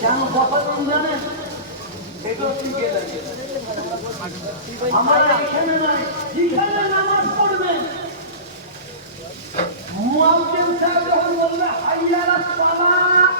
কেন বসাবেন জানেন? এটাও শিখে দেয়। আমরা এখানে নাই, যেখানে নামাজ পড়বেন মুয়াজ্জিন সাহেব যখন বলবে হাইয়া আলাস সালাহ,